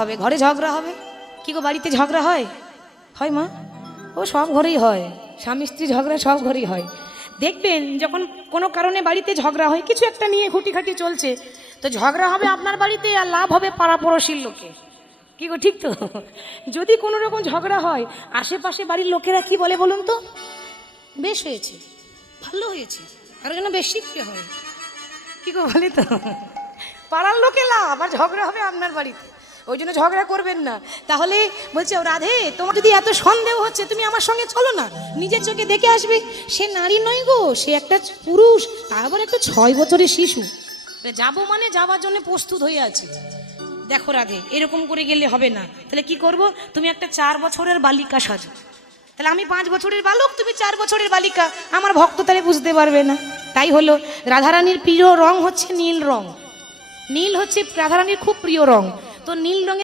হবে, ঘরে ঝগড়া হবে। কি গো বাড়িতে ঝগড়া হয়? হয় মা? ও সব ঘরেই হয়, স্বামী স্ত্রী ঝগড়া সব ঘরেই হয়। দেখবেন যখন কোনো কারণে বাড়িতে ঝগড়া হয়, কিছু একটা নিয়ে খুঁটিখাটি চলছে, তো ঝগড়া হবে আপনার বাড়িতে আর লাভ হবে পাড়া পড়শির লোকে। কি গো ঠিক তো? যদি কোনো রকম ঝগড়া হয়, আশেপাশে বাড়ির লোকেরা কি বলে বলুন তো? বেশ হয়েছে, ভালো হয়েছে, আরো যেন বেশি কি হয়। কি গো বলে তো? পাড়ার লোকে লাভ আর ঝগড়া হবে আপনার বাড়িতে। ওই জন্য ঝগড়া করবেন না। তাহলে বলছে, ও রাধে, তোমার যদি এত সন্দেহ হচ্ছে, তুমি আমার সঙ্গে চলো না, নিজের চোখে দেখে আসবে। সে নারী নয় গো, সে একটা পুরুষ, তারপর একটা 6 বছরের শিশু। যাবো মানে যাবার জন্য প্রস্তুত হয়ে আছে। দেখো রাধে, এরকম করে গেলে হবে না। তাহলে কি করব? তুমি একটা 4 বছরের বালিকা সাজো। তাহলে আমি 5 বছরের বালক, তুমি 4 বছরের বালিকা। আমার ভক্ত তাহলে বুঝতে পারবে না। তাই হলো, রাধারানীর প্রিয় রং হচ্ছে নীল রং। নীল হচ্ছে রাধারানীর খুব প্রিয় রং। তো নীল রঙে